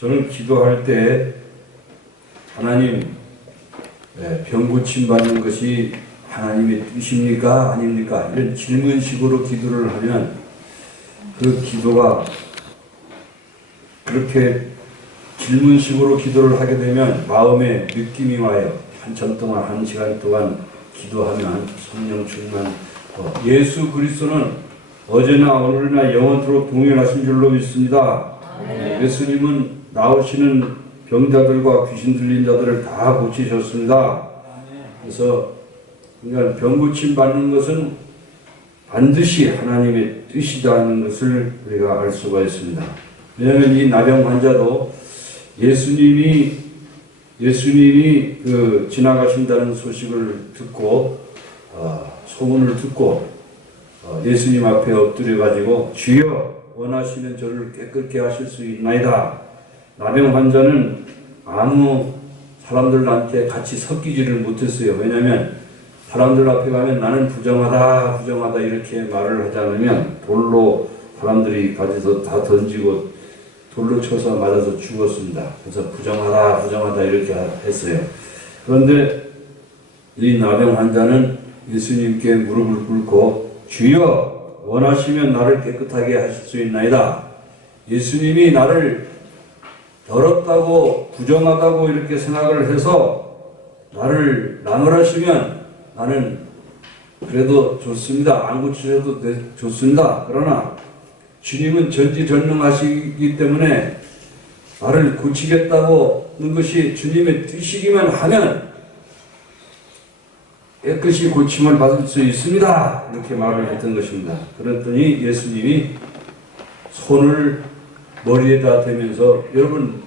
저는 기도할 때 하나님, 병 고침 받는 것이 하나님의 뜻입니까? 아닙니까? 이런 질문식으로 기도를 하면 그 기도가 그렇게 질문식으로 기도를 하게 되면 마음에 느낌이 와요. 한참 동안, 한 시간 동안 기도하면 성령 충만. 예수 그리스도는 어제나 오늘이나 영원토록 동일하신 줄로 믿습니다. 예수님은 나오시는 병자들과 귀신 들린 자들을 다 고치셨습니다. 그래서 그러니까 병 고침 받는 것은 반드시 하나님의 뜻이라는 것을 우리가 알 수가 있습니다. 왜냐하면 이 나병 환자도 예수님이 지나가신다는 소식을 듣고 소문을 듣고 예수님 앞에 엎드려 가지고 주여 원하시면 저를 깨끗게 하실 수 있나이다. 나병 환자는 아무 사람들한테 같이 섞이지를 못했어요. 왜냐하면 사람들 앞에 가면 나는 부정하다 이렇게 말을 하지 않으면 돌로 사람들이 가져서 다 던지고 돌로 쳐서 맞아서 죽었습니다. 그래서 부정하다 이렇게 했어요. 그런데 이 나병 환자는 예수님께 무릎을 꿇고 주여 원하시면 나를 깨끗하게 하실 수 있나이다. 예수님이 나를 더럽다고 부정하다고 이렇게 생각을 해서 나를 나무라시면 나는 그래도 좋습니다. 안 고치셔도 좋습니다. 그러나 주님은 전지전능하시기 때문에 나를 고치겠다는 것이 주님의 뜻이기만 하면 깨끗이 고침을 받을 수 있습니다. 이렇게 말을 했던 것입니다. 그랬더니 예수님이 손을 머리에다 대면서, 여러분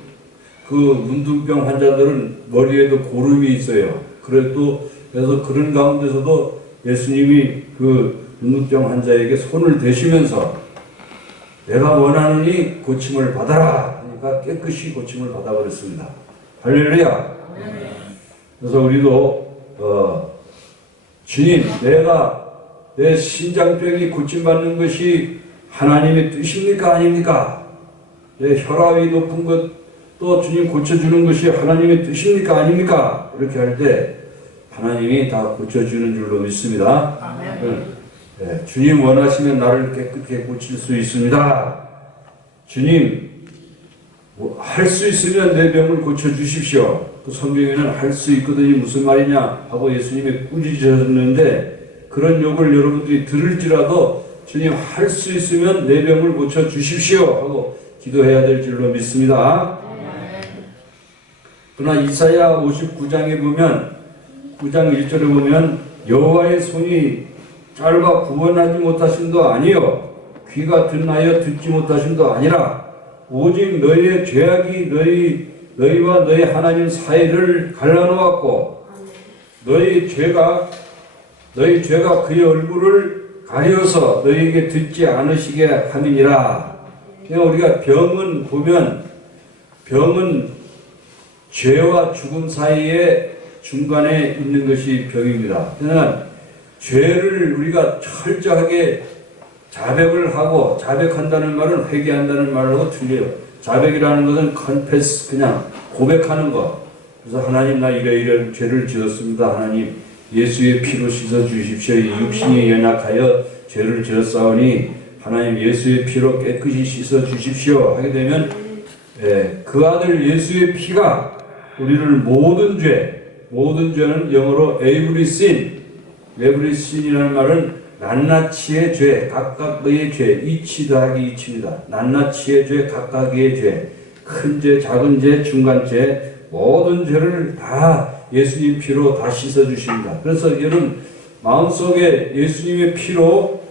그 문둥병 환자들은 머리에도 고름이 있어요. 그래서 그런 가운데서도 예수님이 그 문둥병 환자에게 손을 대시면서 내가 원하느니 고침을 받아라 하니까 깨끗이 고침을 받아버렸습니다. 할렐루야. 그래서 우리도 주님, 내 신장병이 고침받는 것이 하나님의 뜻입니까? 아닙니까? 내 혈압이 높은 것도 주님 고쳐주는 것이 하나님의 뜻입니까? 아닙니까? 이렇게 할 때 하나님이 다 고쳐주는 줄로 믿습니다. 네, 주님 원하시면 나를 깨끗게 고칠 수 있습니다. 주님, 할 수 있으면 내 병을 고쳐주십시오. 그 성경에는 할 수 있거든요. 무슨 말이냐 하고 예수님이 꾸짖으셨는데, 그런 욕을 여러분들이 들을지라도 주님 할 수 있으면 내 병을 고쳐주십시오 하고 기도해야 될 줄로 믿습니다. 그러나 이사야 59장에 보면 9장 1절에 보면 여호와의 손이 짧아 구원하지 못하심도 아니요 귀가 듣나여 듣지 못하심도 아니라 오직 너희의 죄악이 너희와 너희 하나님 사이를 갈라놓았고 너희 죄가 그의 얼굴을 가려서 너희에게 듣지 않으시게 함이니라. 우리가 병은 보면 병은 죄와 죽음 사이에 중간에 있는 것이 병입니다. 그러나 죄를 우리가 철저하게 자백을 하고, 자백한다는 말은 회개한다는 말하고 틀려요. 자백이라는 것은 confess, 그냥 고백하는 것. 그래서 하나님, 나 이런 죄를 지었습니다. 하나님, 예수의 피로 씻어 주십시오. 이 육신이 연약하여 죄를 지었사오니 하나님 예수의 피로 깨끗이 씻어 주십시오 하게 되면 그 아들 예수의 피가 우리를 모든 죄는 영어로 every sin이라는 말은 낱낱이의 죄, 각각의 죄, 이치 더하기 이치입니다. 낱낱이의 죄, 각각의 죄, 큰 죄, 작은 죄, 중간 죄, 모든 죄를 다 예수님 피로 다 씻어주십니다. 그래서 여러분 마음속에 예수님의 피로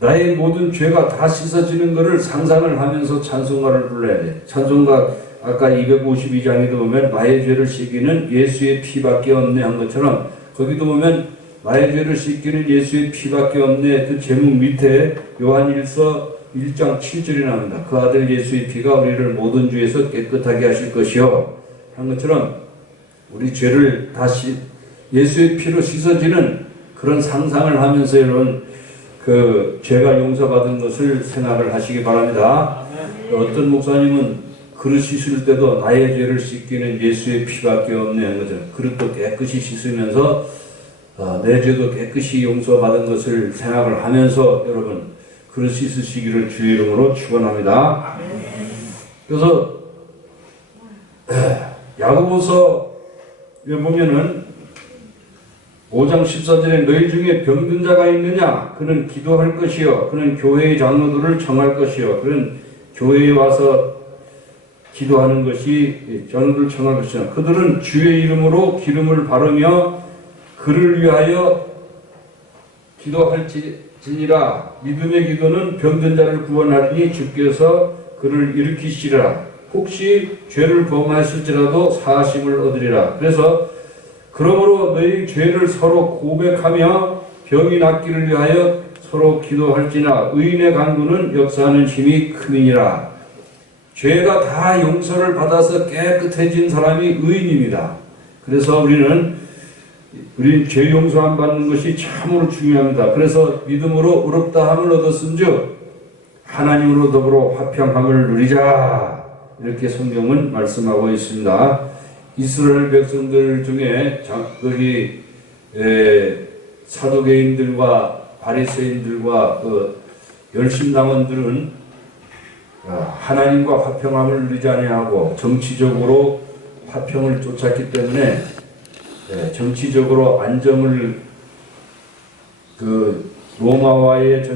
나의 모든 죄가 다 씻어지는 것을 상상을 하면서 찬송가를 불러야 돼. 찬송가 아까 252장에도 보면 나의 죄를 씻기는 예수의 피밖에 없네 한 것처럼 거기도 보면 나의 죄를 씻기는 예수의 피밖에 없네. 그 제목 밑에 요한일서 1장 7절이 나옵니다. 그 아들 예수의 피가 우리를 모든 죄에서 깨끗하게 하실 것이요 한 것처럼 우리 죄를 다시 예수의 피로 씻어지는 그런 상상을 하면서 여러분 그 죄가 용서받은 것을 생각을 하시기 바랍니다. 어떤 목사님은 그릇 씻을 때도 나의 죄를 씻기는 예수의 피밖에 없네 하는 거죠. 그릇도 깨끗이 씻으면서 내 죄도 깨끗이 용서받은 것을 생각을 하면서 여러분 그릇 씻으시기를 주의 이름으로 축원합니다. 그래서 야고보서에 보면은 5장 14절에 너희 중에 병든 자가 있느냐? 그는 기도할 것이요. 그는 교회의 장로들을 청할 것이요. 그는 교회에 와서 기도하는 것이 장로들을 청할 것이요. 그들은 주의 이름으로 기름을 바르며 그를 위하여 기도할지니라. 믿음의 기도는 병든 자를 구원하리니 주께서 그를 일으키시리라. 혹시 죄를 범하였을지라도 사하심을 얻으리라. 그래서 그러므로 너희 죄를 서로 고백하며 병이 낫기를 위하여 서로 기도할지나 의인의 간구는 역사하는 힘이 큼이니라. 죄가 다 용서를 받아서 깨끗해진 사람이 의인입니다. 그래서 우리는 죄 용서 안 받는 것이 참으로 중요합니다. 그래서 믿음으로 의롭다함을 얻었은즉 하나님으로 더불어 화평함을 누리자. 이렇게 성경은 말씀하고 있습니다. 이스라엘 백성들 중에 거기 사두개인들과 바리새인들과 그 열심당원들은 하나님과 화평함을 누리지 아니하고 정치적으로 화평을 쫓았기 때문에 정치적으로 안정을 그 로마와의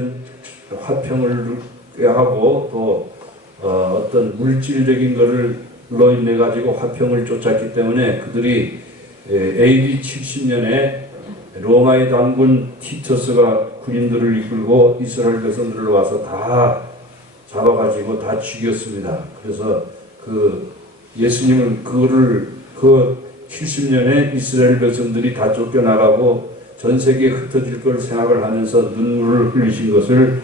화평을 하고 또 어떤 물질적인 것을로 인해 가지고 화평을 쫓았기 때문에 그들이 AD 70년에 로마의 장군 티터스가 군인들을 이끌고 이스라엘 백성들을 와서 다 잡아가지고 다 죽였습니다. 그래서 예수님은 그 70년에 이스라엘 백성들이 다 쫓겨나가고 전 세계에 흩어질 걸 생각을 하면서 눈물을 흘리신 것을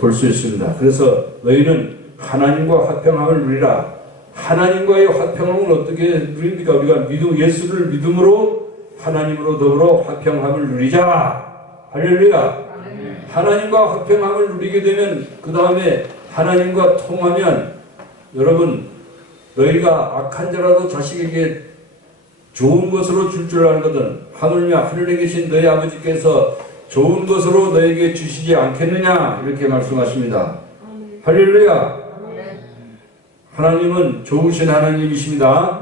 볼 수 있습니다. 그래서 너희는 하나님과 화평함을 누리라. 하나님과의 화평함은 어떻게 누립니까? 우리가 예수를 믿음으로 하나님으로 더불어 화평함을 누리자. 할렐루야. 하나님과 화평함을 누리게 되면 그 다음에 하나님과 통하면 여러분 너희가 악한 자라도 자식에게 좋은 것으로 줄 줄 알거든 하물며 하늘에 계신 너희 아버지께서 좋은 것으로 너에게 주시지 않겠느냐 이렇게 말씀하십니다. 할렐루야. 하나님은 좋으신 하나님이십니다.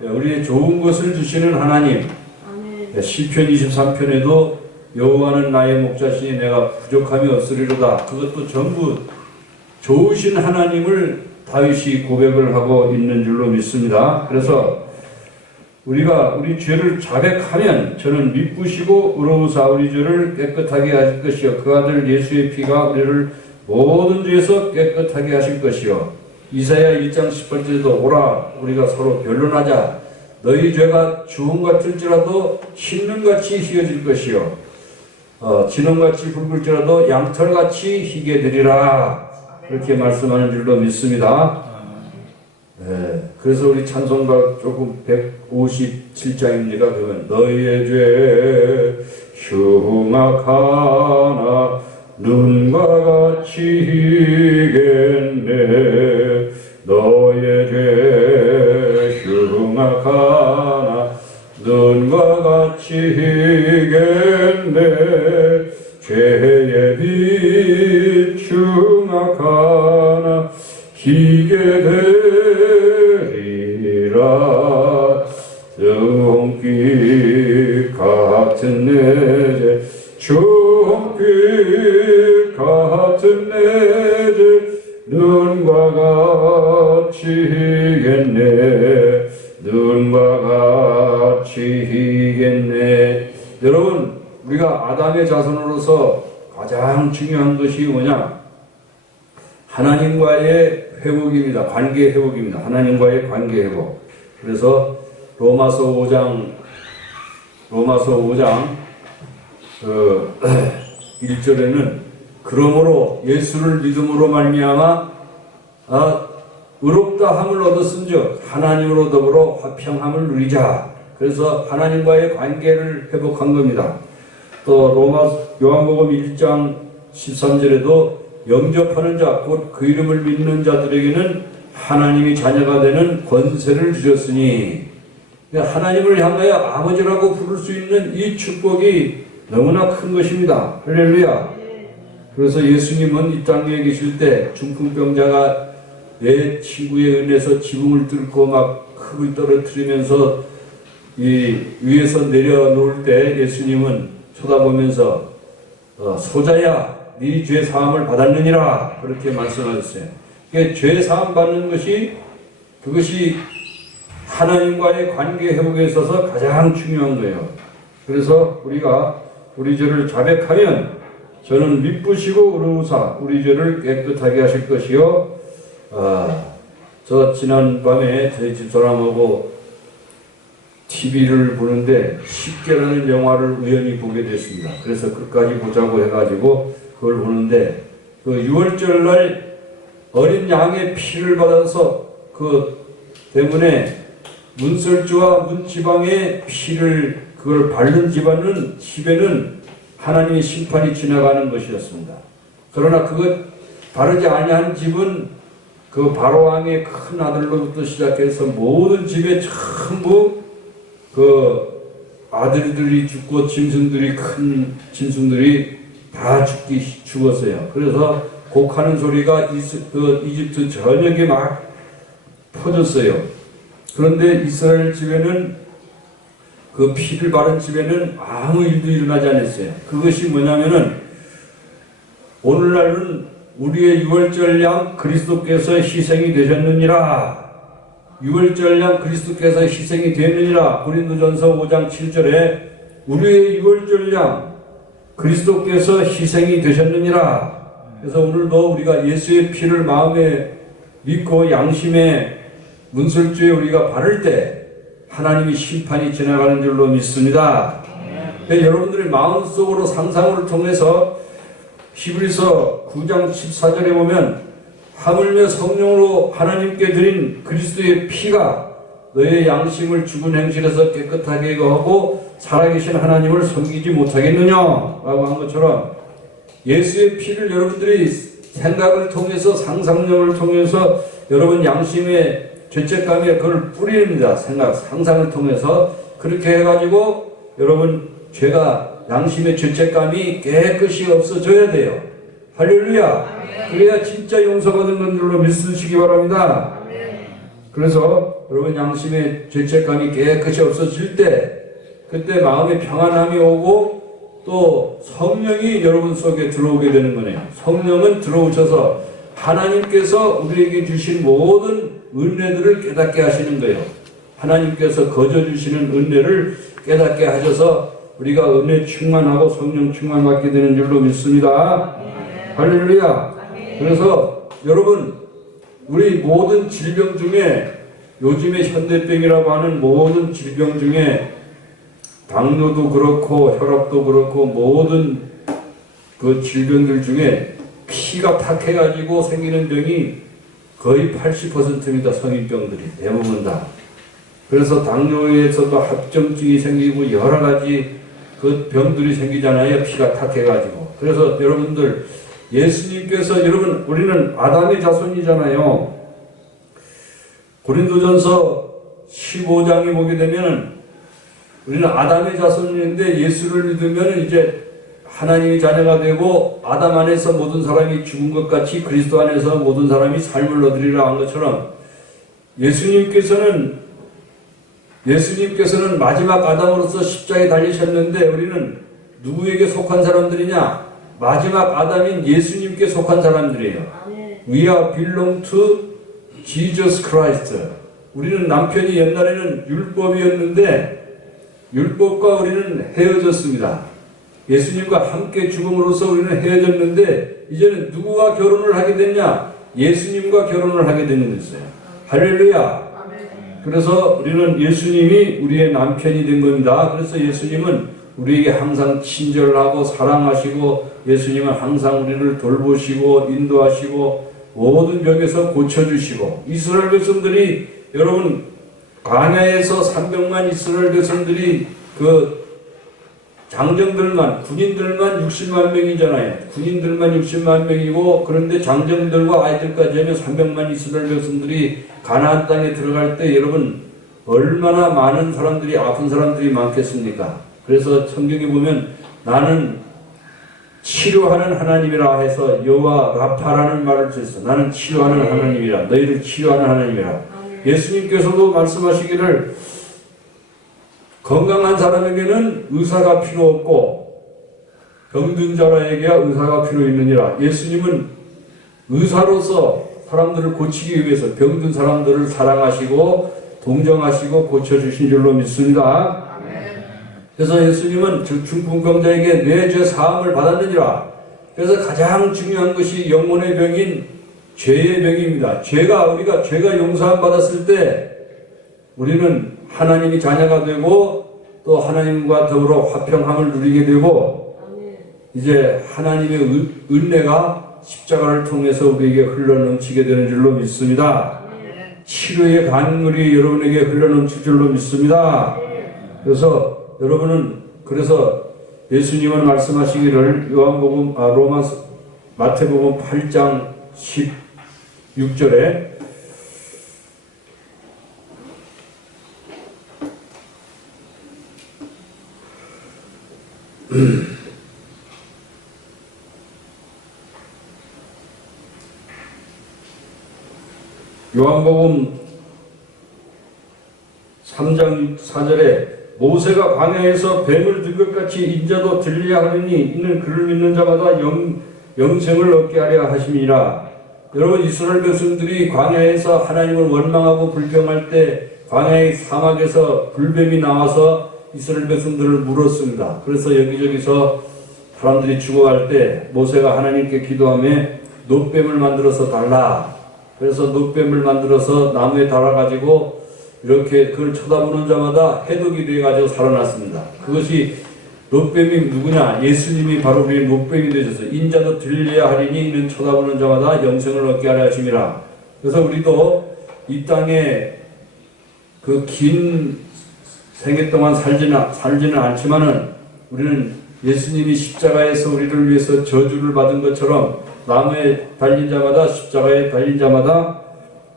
우리의 좋은 것을 주시는 하나님. 시편 23편에도 여호와는 나의 목자시니 내가 부족함이 없으리로다. 그것도 전부 좋으신 하나님을 다윗이 고백을 하고 있는 줄로 믿습니다. 그래서 우리가 우리 죄를 자백하면 저는 미쁘시고 의로우사 우리 죄를 깨끗하게 하실 것이요 그 아들 예수의 피가 우리를 모든 죄에서 깨끗하게 하실 것이요 이사야 1장 18절에도 오라 우리가 서로 변론하자 너희 죄가 주홍 같을지라도 흰눈같이 희어질 것이요 진홍같이 붉을지라도 양털같이 희게 되리라 그렇게 말씀하는 줄로 믿습니다. 그래서 우리 찬송가 조금 157장입니다. 그러면 너희의 죄 흉악하나 눈과 같이 희겠네 너희의 죄 흉악하나 눈과 같이 희겠네 죄의 빛 흉악하나 희게 되리라 정빛 같은 내 죄 정빛 같은 내 죄 눈과 같이 희겠네 눈과 같이 희겠네. 여러분 우리가 아담의 자손으로서 가장 중요한 것이 뭐냐? 하나님과의 회복입니다. 관계 회복입니다. 하나님과의 관계 회복. 그래서 로마서 5장 1절에는 그러므로 예수를 믿음으로 말미암아 의롭다함을 얻었은즉 하나님으로 더불어 화평함을 누리자. 그래서 하나님과의 관계를 회복한 겁니다. 또 요한복음 1장 13절에도 영접하는 자, 곧 그 이름을 믿는 자들에게는 하나님이 자녀가 되는 권세를 주셨으니, 하나님을 향하여 아버지라고 부를 수 있는 이 축복이 너무나 큰 것입니다. 할렐루야. 그래서 예수님은 이 땅에 계실 때 중풍병자가 내 친구의 은혜에서 지붕을 뚫고 막 흙을 떨어뜨리면서 이 위에서 내려놓을 때 예수님은 쳐다보면서 소자야, 네 죄 사함을 받았느니라, 그렇게 말씀하셨어요. 그러니까 죄 사함 받는 것이, 그것이 하나님과의 관계 회복에 있어서 가장 중요한 거예요. 그래서 우리가 우리 죄를 자백하면 저는 미쁘시고 의로우사 우리 죄를 깨끗하게 하실 것이요. 저 지난 밤에 저희 집사람하고 TV를 보는데 십계라는 영화를 우연히 보게 됐습니다. 그래서 끝까지 보자고 해가지고 그걸 보는데, 그 6월절 날 어린 양의 피를 받아서 그 때문에 문설주와 문지방의 피를 그걸 바른 집에는 하나님의 심판이 지나가는 것이었습니다. 그러나 그것 바르지 아니한 집은 그 바로왕의 큰 아들로부터 시작해서 모든 집에 전부 그 아들들이 죽고 짐승들이, 큰 짐승들이 다 죽었어요. 그래서 곡하는 소리가 이집트 전역에 막 퍼졌어요. 그런데 이스라엘 집에는, 그 피를 바른 집에는 아무 일도 일어나지 않았어요. 그것이 뭐냐면은, 오늘날은 우리의 유월절 양 그리스도께서 희생이 되셨느니라. 유월절 양 그리스도께서 희생이 되느니라. 고린도전서 5장 7절에 우리의 유월절 양 그리스도께서 희생이 되셨느니라. 그래서 오늘도 우리가 예수의 피를 마음에 믿고 양심에 문설주에 우리가 바를 때 하나님이 심판이 지나가는 줄로 믿습니다. 여러분들의 마음속으로 상상을 통해서 히브리서 9장 14절에 보면 하물며 성령으로 하나님께 드린 그리스도의 피가 너의 양심을 죽은 행실에서 깨끗하게 하고 살아계신 하나님을 섬기지 못하겠느냐 라고 한 것처럼, 예수의 피를 여러분들이 생각을 통해서, 상상력을 통해서 여러분 양심의 죄책감에 그걸 뿌립니다. 상상을 통해서 그렇게 해가지고 여러분 죄가, 양심의 죄책감이 깨끗이 없어져야 돼요. 할렐루야. 그래야 진짜 용서받은 분들로 믿으시기 바랍니다. 그래서 여러분 양심의 죄책감이 깨끗이 없어질 때, 그때 마음의 평안함이 오고 또 성령이 여러분 속에 들어오게 되는 거네요. 성령은 들어오셔서 하나님께서 우리에게 주신 모든 은혜들을 깨닫게 하시는 거예요. 하나님께서 거저 주시는 은혜를 깨닫게 하셔서 우리가 은혜 충만하고 성령 충만받게 되는 줄로 믿습니다. 할렐루야. 그래서 여러분, 우리 모든 질병 중에, 요즘에 현대병이라고 하는 모든 질병 중에 당뇨도 그렇고 혈압도 그렇고 모든 그 질병들 중에 피가 탁해가지고 생기는 병이 거의 80%입니다. 성인병들이 대부분 다. 그래서 당뇨에서도 합병증이 생기고 여러 가지 그 병들이 생기잖아요. 피가 탁해가지고. 그래서 여러분들, 예수님께서, 여러분 우리는 아담의 자손이잖아요. 고린도전서 15장에 보게 되면 우리는 아담의 자손인데 예수를 믿으면 이제 하나님의 자녀가 되고, 아담 안에서 모든 사람이 죽은 것 같이 그리스도 안에서 모든 사람이 삶을 얻으리라 한 것처럼, 예수님께서는 마지막 아담으로서 십자가에 달리셨는데 우리는 누구에게 속한 사람들이냐? 마지막 아담인 예수님께 속한 사람들이에요. We are belong to Jesus Christ. 우리는 남편이 옛날에는 율법이었는데 율법과 우리는 헤어졌습니다. 예수님과 함께 죽음으로써 우리는 헤어졌는데 이제는 누구와 결혼을 하게 됐냐? 예수님과 결혼을 하게 되는 것이에요. 할렐루야. 그래서 우리는 예수님이 우리의 남편이 된 겁니다. 그래서 예수님은 우리에게 항상 친절하고 사랑하시고, 예수님은 항상 우리를 돌보시고 인도하시고 모든 병에서 고쳐주시고, 이스라엘 백성들이, 여러분 광야에서 300만 이스라엘 백성들이 그 장정들만, 군인들만 60만 명이잖아요. 군인들만 60만 명이고, 그런데 장정들과 아이들까지 하면 300만 이스라엘 백성들이 가나안 땅에 들어갈 때 여러분 얼마나 많은 사람들이, 아픈 사람들이 많겠습니까? 그래서 성경에 보면 나는 치료하는 하나님이라 해서 여호와 라파라는 말을 썼어. 나는 치료하는 하나님이라, 너희를 치료하는 하나님이라. 예수님께서도 말씀하시기를 건강한 사람에게는 의사가 필요 없고 병든 자라에게 의사가 필요 있느니라. 예수님은 의사로서 사람들을 고치기 위해서 병든 사람들을 사랑하시고 동정하시고 고쳐주신 줄로 믿습니다. 그래서 예수님은 중풍병자에게 내 죄 사함을 받았느니라. 그래서 가장 중요한 것이 영혼의 병인 죄의 병입니다. 우리가 죄가 용서함 받았을 때 우리는 하나님이 자녀가 되고 또 하나님과 더불어 화평함을 누리게 되고 이제 하나님의 은혜가 십자가를 통해서 우리에게 흘러넘치게 되는 줄로 믿습니다. 치료의 강물이 여러분에게 흘러넘칠 줄로 믿습니다. 그래서 여러분은 예수님은 말씀하시기를 마태복음 8장 16절에 요한복음 3장 4절에 모세가 광야에서 뱀을 든 것 같이 인자도 들리야 하느니 이는 그를 믿는 자마다 영생을 얻게 하려 하심이라. 여러분, 이스라엘 백성들이 광야에서 하나님을 원망하고 불평할 때 광야의 사막에서 불뱀이 나와서 이스라엘 백성들을 물었습니다. 그래서 여기저기서 사람들이 죽어갈 때 모세가 하나님께 기도하며 놋뱀을 만들어서 달라. 그래서 놋뱀을 만들어서 나무에 달아가지고 이렇게 그걸 쳐다보는 자마다 해독이 되어가지고 살아났습니다. 그것이 놋뱀이 누구냐? 예수님이 바로 우리의 놋뱀이 되셔서 인자도 들려야 하리니 이는 쳐다보는 자마다 영생을 얻게 하려 하심이라. 그래서 우리도 이 땅에 그 긴 생애 동안 살지는 않지만은 우리는 예수님이 십자가에서 우리를 위해서 저주를 받은 것처럼 나무에 달린 자마다, 십자가에 달린 자마다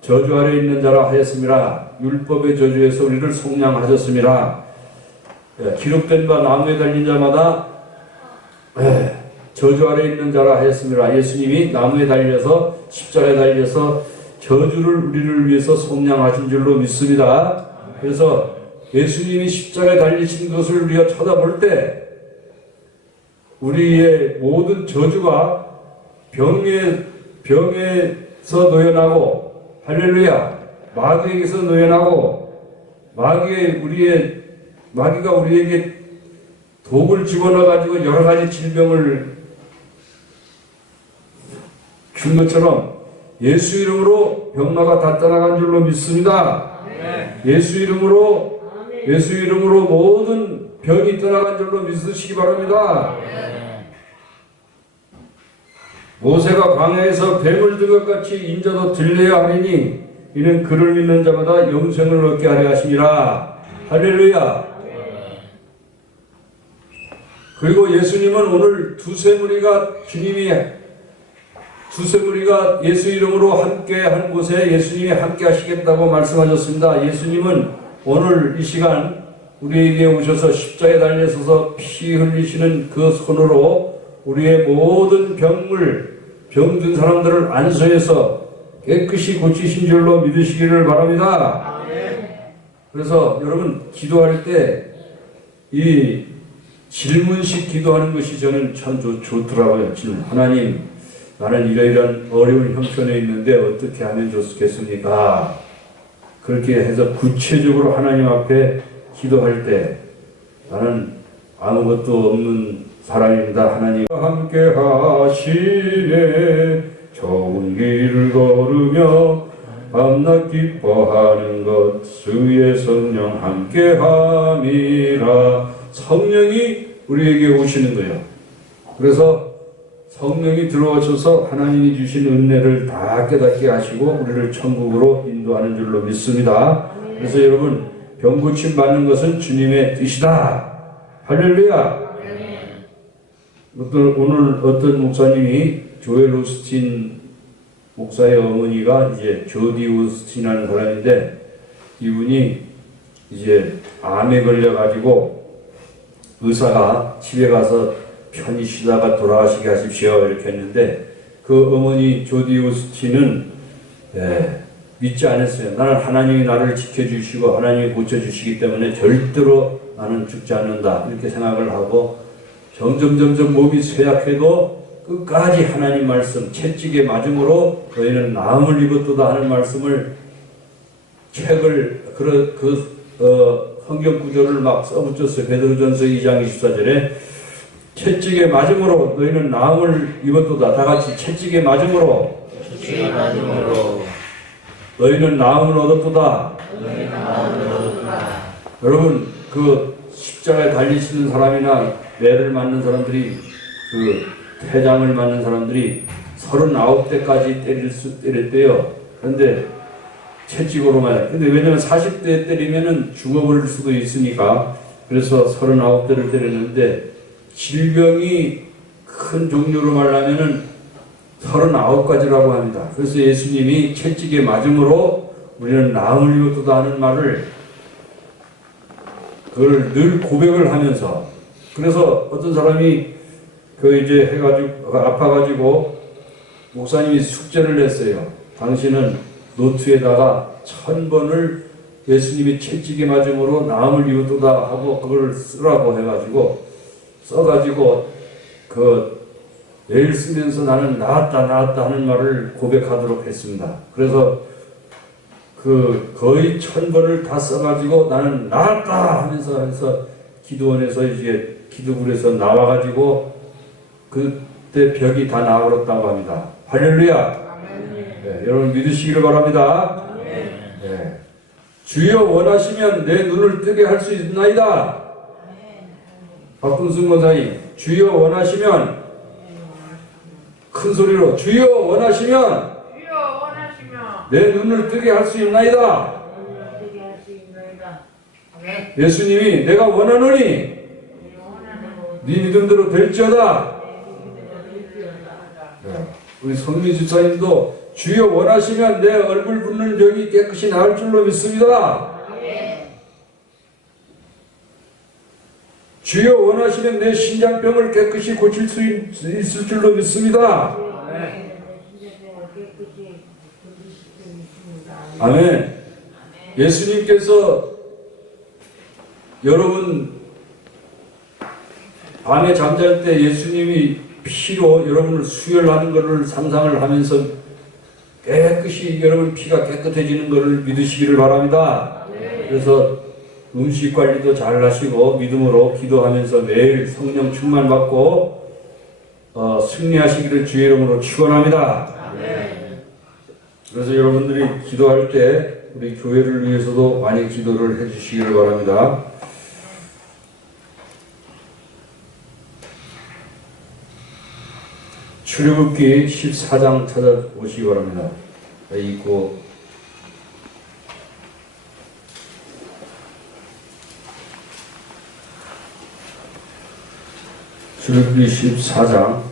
저주 아래 있는 자라 하였습니다. 율법의 저주에서 우리를 속량하셨습니다. 기록된 바 나무에 달린 자마다 저주 아래 있는 자라 하였습니다. 예수님이 나무에 달려서 십자가에 달려서 저주를 우리를 위해서 속량하신 줄로 믿습니다. 그래서 예수님이 십자가에 달리신 것을 우리가 쳐다볼 때 우리의 모든 저주가 병에서 놓여나고, 할렐루야, 마귀에게서 놓여나고, 마귀가 우리에게 독을 집어넣어가지고 여러 가지 질병을 준 것처럼 예수 이름으로 병마가 다 떠나간 줄로 믿습니다. 예수 이름으로 모든 병이 떠나간 줄로 믿으시기 바랍니다. 모세가 광야에서 뱀을 든 것 같이 인자도 들려야 하리니 이는 그를 믿는 자마다 영생을 얻게 하려 하심이라. 할렐루야. 그리고 예수님은 오늘 두세 무리가 예수 이름으로 함께 한 곳에 예수님이 함께 하시겠다고 말씀하셨습니다. 예수님은 오늘 이 시간 우리에게 오셔서 십자가에 달려서서 피 흘리시는 그 손으로 우리의 모든 병든 사람들을 안수해서 깨끗이 고치신 줄로 믿으시기를 바랍니다. 그래서 여러분, 기도할 때 이 질문식 기도하는 것이 저는 참 좋더라고요. 하나님, 나는 이러이러한 어려운 형편에 있는데 어떻게 하면 좋겠습니까? 그렇게 해서 구체적으로 하나님 앞에 기도할 때 나는 아무것도 없는 사람입니다. 하나님과 함께 하시네. 좋은 길을 걸으며 밤낮 기뻐하는 것 주의 성령 함께 함이라. 성령이 우리에게 오시는 거예요. 그래서 성령이 들어오셔서 하나님이 주신 은혜를 다 깨닫게 하시고 우리를 천국으로 인도하는 줄로 믿습니다. 그래서 여러분, 병고침 받는 것은 주님의 뜻이다. 할렐루야. 오늘 어떤 목사님이 조엘 오스틴 목사의 어머니가 이제 조디 오스틴이라는 사람인데, 이분이 이제 암에 걸려가지고 의사가 집에 가서 편히 쉬다가 돌아가시게 하십시오 이렇게 했는데, 그 어머니 조디 오스틴은 믿지 않았어요. 나는 하나님이 나를 지켜주시고 하나님이 고쳐주시기 때문에 절대로 나는 죽지 않는다 이렇게 생각을 하고, 점점 몸이 쇠약해도 끝까지 하나님 말씀 채찍에 맞음으로 너희는 나음을 입었도다 하는 말씀을 책을 성경 구절을 막 써붙였어요. 베드로전서 2장 24절에 채찍에 맞음으로 너희는 나음을 입었도다. 다 같이 채찍에 맞음으로 너희는 나음을 얻었도다. 여러분, 그 십자가에 달리시는 사람이나 매를 맞는 사람들이, 그 태장을 맞는 사람들이 39대까지 때렸대요. 그런데 채찍으로만. 근데 왜냐면 40대 때리면은 죽어버릴 수도 있으니까, 그래서 39대를 때렸는데, 질병이 큰 종류로 말하면은 39가지라고 합니다. 그래서 예수님이 채찍에 맞음으로 우리는 나음을 입었도다 하는 말을, 그걸 늘 고백을 하면서, 그래서 어떤 사람이 이제 해가지고 아파가지고 목사님이 숙제를 냈어요. 당신은 노트에다가 1000번을 예수님이 채찍에 맞음으로 나음을 입었도다 하고 그걸 쓰라고 해가지고 써가지고 매일 쓰면서 나는 나았다 하는 말을 고백하도록 했습니다. 그래서 거의 1000번을 다 써가지고 나는 나았다 하면서 해서 기도원에서 이제 기도굴에서 나와가지고 그때 벽이 다 나아버렸다고 합니다. 할렐루야. 네, 여러분 믿으시기를 바랍니다. 네. 주여 원하시면 내 눈을 뜨게 할 수 있나이다. 박근순 권사님, 주여 원하시면 큰 소리로 주여 원하시면 내 눈을 뜨게 할 수 있나이다. 예수님이 내가 원하노니 네 믿음대로 될지어다. 우리 성민 집사님도 주여 원하시면 내 얼굴 붓는 병이 깨끗이 나을 줄로 믿습니다. 주여 원하시면 내 신장병을 깨끗이 고칠 수 있을 줄로 믿습니다. 아멘. 예수님께서 여러분 밤에 잠잘 때 예수님이 피로 여러분을 수혈하는 것을 상상을 하면서 깨끗이 여러분 피가 깨끗해지는 것을 믿으시기를 바랍니다. 그래서 음식 관리도 잘 하시고 믿음으로 기도하면서 매일 성령 충만 받고 승리하시기를 주의 이름으로 축원합니다. 그래서 여러분들이 기도할 때 우리 교회를 위해서도 많이 기도를 해주시기를 바랍니다. 출애굽기 14장 찾아보시기 바랍니다. 있고 출애굽기 14장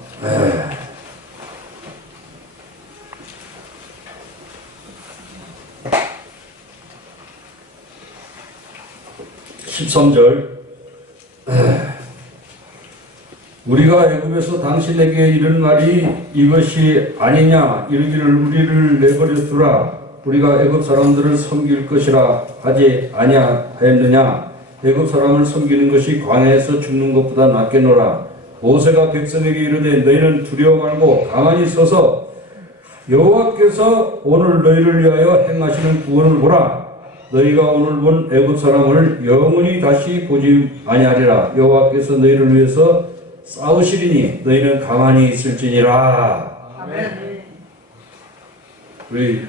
13절 우리가 애굽에서 당신에게 이른 말이 이것이 아니냐 이르기를 우리를 내버려 두라 우리가 애굽 사람들을 섬길 것이라 하지 아니하였느냐 애굽 사람을 섬기는 것이 광야에서 죽는 것보다 낫겠노라 모세가 백성에게 이르되 너희는 두려워 말고 가만히 서서 여호와께서 오늘 너희를 위하여 행하시는 구원을 보라 너희가 오늘 본 애굽 사람을 영원히 다시 보지 아니하리라 여호와께서 너희를 위해서 싸우시리니 너희는 가만히 있을지니라. 아멘. 우리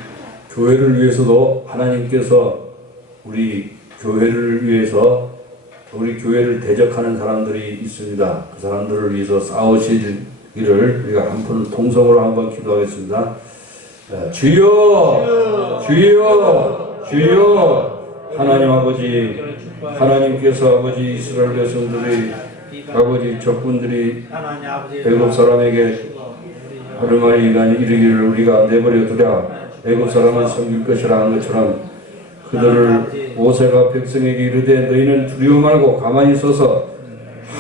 교회를 위해서도 하나님께서 우리 교회를 위해서 우리 교회를 대적하는 사람들이 있습니다. 그 사람들을 위해서 싸우시기를 우리가 한번 통성으로 한번 기도하겠습니다. 주여 주여 주여 하나님 아버지 하나님께서 아버지 이스라엘 백성들이 아버지 적군들이 하나님 아버지 애굽 사람에게 하루만에 이르기를 우리가 내버려 두랴 애굽 사람은 섬길 것이라 하는 것처럼 그들을 모세가 백성에게 이르되 너희는 두려워 말고 가만히 서서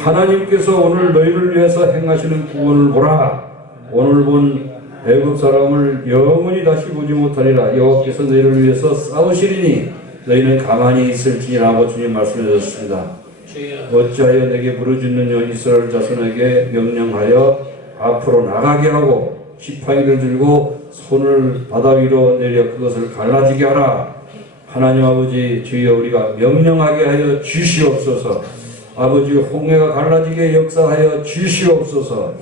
하나님께서 오늘 너희를 위해서 행하시는 구원을 보라. 오늘 본 애굽 사람을 영원히 다시 보지 못하리라. 여호와께서 너희를 위해서 싸우시리니 너희는 가만히 있을지니라고 주님 말씀해 주셨습니다. 어찌하여 내게 부르짖느냐 이스라엘 자손에게 명령하여 앞으로 나가게 하고 지팡이를 들고 손을 바다 위로 내려 그것을 갈라지게 하라. 하나님 아버지 주여 우리가 명령하게 하여 주시옵소서. 아버지 홍해가 갈라지게 역사하여 주시옵소서.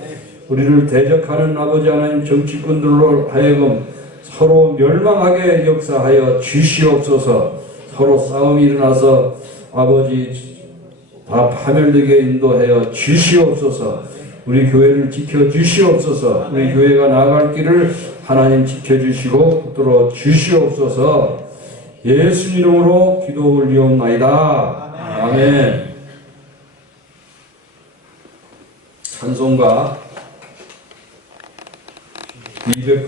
우리를 대적하는 아버지 하나님 정치꾼들로 하여금 서로 멸망하게 역사하여 주시옵소서. 서로 싸움이 일어나서 아버지 다 파멸되게 인도하여 주시옵소서. 우리 교회를 지켜주시옵소서. 우리 교회가 나아갈 길을 하나님 지켜주시고 붙들어 주시옵소서. 예수 이름으로 기도 올리옵나이다. 아멘. 찬송가 200